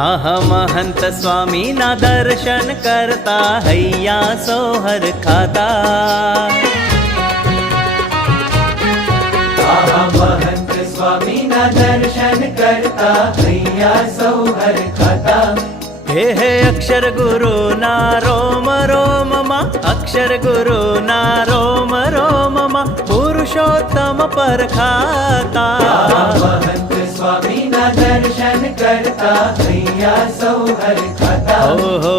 હા હા મહંત સ્વામીના દર્શન કરતા હૈયા સોહર ખાતા. મહંત સ્વામીના દર્શન કરતા હૈયા સોહર ખાતા. હે અક્ષર ગુરુના રોમ રોમમાં, અક્ષર ગુરુના રોમ રોમમાં પુરુષોત્તમ પરખાતા. મહંત સ્વામીના દર્શન કરતા હૈયા સોહર ખાતા. ઓહો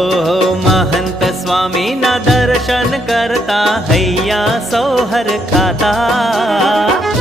મહંત સ્વામીના દર્શન કરતા હૈયા સોહર ખાતા.